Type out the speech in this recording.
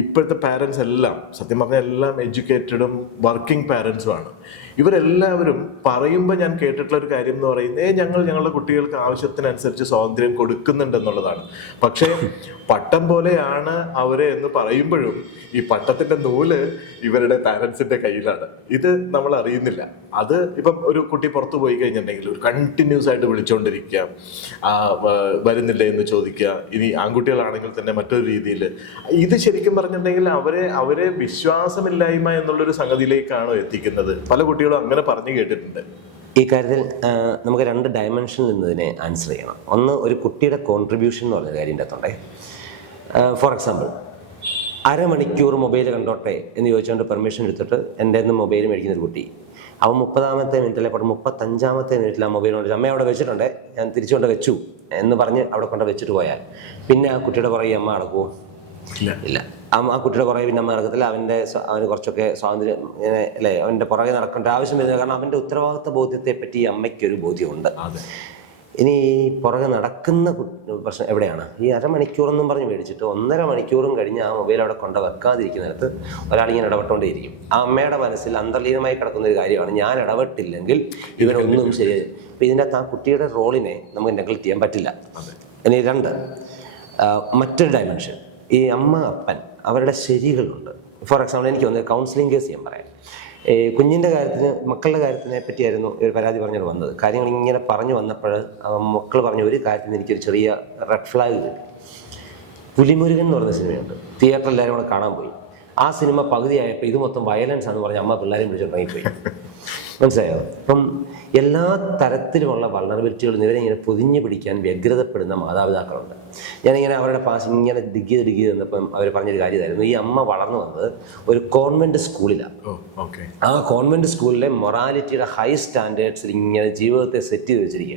ഇപ്പോഴത്തെ പാരൻസ് എല്ലാം സത്യം പറഞ്ഞാൽ എല്ലാം എഡ്യൂക്കേറ്റഡും വർക്കിംഗ് പാരൻസുമാണ്. ഇവരെല്ലാവരും പറയുമ്പോൾ ഞാൻ കേട്ടിട്ടുള്ള ഒരു കാര്യം എന്ന് പറയുന്നത് ഞങ്ങൾ ഞങ്ങളുടെ കുട്ടികൾക്ക് ആവശ്യത്തിനനുസരിച്ച് സ്വാതന്ത്ര്യം കൊടുക്കുന്നുണ്ടെന്നുള്ളതാണ്. പക്ഷേ പട്ടം പോലെയാണ് അവരെ എന്ന് പറയുമ്പോഴും ഈ പട്ടത്തിന്റെ നൂല് ഇവരുടെ പാരൻസിന്റെ കയ്യിലാണ്. ഇത് നമ്മൾ അറിയുന്നില്ല. അത് ഇപ്പം ഒരു കുട്ടി പുറത്തു പോയി കഴിഞ്ഞിട്ടുണ്ടെങ്കിൽ ഒരു കണ്ടിന്യൂസ് ആയിട്ട് വിളിച്ചുകൊണ്ടിരിക്കുക, വരുന്നില്ല എന്ന് ചോദിക്കുക. ഇനി ആൺകുട്ടികളാണെങ്കിൽ തന്നെ മറ്റൊരു രീതിയിൽ. ഇത് ശരിക്കും പറഞ്ഞിട്ടുണ്ടെങ്കിൽ അവരെ വിശ്വാസമില്ലായ്മ എന്നുള്ളൊരു സംഗതിയിലേക്കാണോ എത്തിക്കുന്നത്? പല കുട്ടികളും അങ്ങനെ പറഞ്ഞു കേട്ടിട്ടുണ്ട്. ഈ കാര്യത്തിൽ നമുക്ക് 2 ഡയമെൻഷനിൽ നിന്നതിനെ ആൻസർ ചെയ്യണം. ഒന്ന്, ഒരു കുട്ടിയുടെ കോൺട്രിബ്യൂഷൻ എന്ന് പറഞ്ഞ കാര്യം അകത്തുണ്ടേ. ഫോർ എക്സാമ്പിൾ, അരമണിക്കൂർ മൊബൈൽ കണ്ടോട്ടെ എന്ന് ചോദിച്ചുകൊണ്ട് പെർമിഷൻ എടുത്തിട്ട് എൻ്റെ നിന്ന് മൊബൈൽ മേടിക്കുന്ന ഒരു കുട്ടി, അവൻ 30ാമത്തെ മിനിറ്റിലെ 35ാമത്തെ മിനിറ്റിൽ ആ മൊബൈൽ കൊണ്ട് അമ്മ അവിടെ വെച്ചിട്ടുണ്ട്, ഞാൻ തിരിച്ചുകൊണ്ട് വെച്ചു എന്ന് പറഞ്ഞ് അവിടെ കൊണ്ട് വെച്ചിട്ട് പോയാൽ പിന്നെ ആ കുട്ടിയുടെ പുറകെ അമ്മ നടക്കുമോ? ഇല്ല. ആ കുട്ടിയുടെ പുറകെ പിന്നെ അമ്മ നടക്കത്തില്ല. അവന് കുറച്ചൊക്കെ സ്വാതന്ത്ര്യം ഇങ്ങനെ അല്ലേ, അവൻ്റെ പുറകെ നടക്കേണ്ട ആവശ്യം വരുന്നത്. കാരണം അവൻ്റെ ഉത്തരവാദിത്വ ബോധ്യത്തെ പറ്റി അമ്മയ്ക്കൊരു ബോധ്യമുണ്ട്. ഇനി ഈ പുറകെ നടക്കുന്ന പ്രശ്നം എവിടെയാണ്? ഈ അരമണിക്കൂറെന്നും പറഞ്ഞ് മേടിച്ചിട്ട് 1.5 മണിക്കൂറും കഴിഞ്ഞ് ആ മൊബൈൽ അവിടെ കൊണ്ട് വെക്കാതിരിക്കുന്നിടത്ത് ഒരാളിങ്ങനെ ഇടപെട്ടുകൊണ്ടേയിരിക്കും. ആ അമ്മയുടെ മനസ്സിൽ അന്തർലീനമായി കിടക്കുന്ന ഒരു കാര്യമാണ്, ഞാൻ ഇടപെട്ടില്ലെങ്കിൽ ഇവരൊന്നും ശരിയായി. അപ്പം ഇതിൻ്റെ അകത്ത് ആ കുട്ടിയുടെ റോളിനെ നമുക്ക് നെഗ്ലക്റ്റ് ചെയ്യാൻ പറ്റില്ല. ഇനി 2, മറ്റൊരു ഡയമെൻഷൻ, ഈ അമ്മ അപ്പൻ അവരുടെ ശരികളുണ്ട്. ഫോർ എക്സാമ്പിൾ, എനിക്ക് വന്നത് കൗൺസിലിംഗ് കേസ് ഞാൻ പറയാം. കുഞ്ഞിൻ്റെ കാര്യത്തിന്, മക്കളുടെ കാര്യത്തിനെ പറ്റിയായിരുന്നു ഒരു പരാതി പറഞ്ഞത് വന്നത്. കാര്യങ്ങൾ ഇങ്ങനെ പറഞ്ഞു വന്നപ്പോൾ മക്കൾ പറഞ്ഞ ഒരു കാര്യത്തിന് എനിക്കൊരു ചെറിയ റെഡ് ഫ്ലാഗ് കിട്ടി. പുലിമുരുകൻ എന്ന് പറഞ്ഞ സിനിമയുണ്ട്, തിയേറ്ററിൽ എല്ലാവരും കൂടെ കാണാൻ പോയി. ആ സിനിമ പകുതിയായപ്പോൾ ഇത് മൊത്തം വയലൻസ് ആണെന്ന് പറഞ്ഞ് അമ്മ പിള്ളേരെയും വിളിച്ചിട്ടുണ്ടെങ്കിൽ മനസ്സിലായോ? അപ്പം എല്ലാ തരത്തിലുമുള്ള വൾണറബിലിറ്റികളും ഇവരിങ്ങനെ പൊതിഞ്ഞു പിടിക്കാൻ വ്യഗ്രതപ്പെടുന്ന മാതാപിതാക്കളുണ്ട്. ഞാനിങ്ങനെ അവരുടെ ഇങ്ങനെ ഡിഗ് ചെയ്ത് വന്നപ്പം അവർ പറഞ്ഞൊരു കാര്യമായിരുന്നു, ഈ അമ്മ വളർന്നു വന്നത് ഒരു കോൺവെൻറ്റ് സ്കൂളിലാണ്. ആ കോൺവെൻറ്റ് സ്കൂളിലെ മൊറാലിറ്റിയുടെ ഹൈ സ്റ്റാൻഡേർഡ്സിൽ ഇങ്ങനെ ജീവിതത്തെ സെറ്റ് ചെയ്ത് വെച്ചിരിക്കുകയാണ്.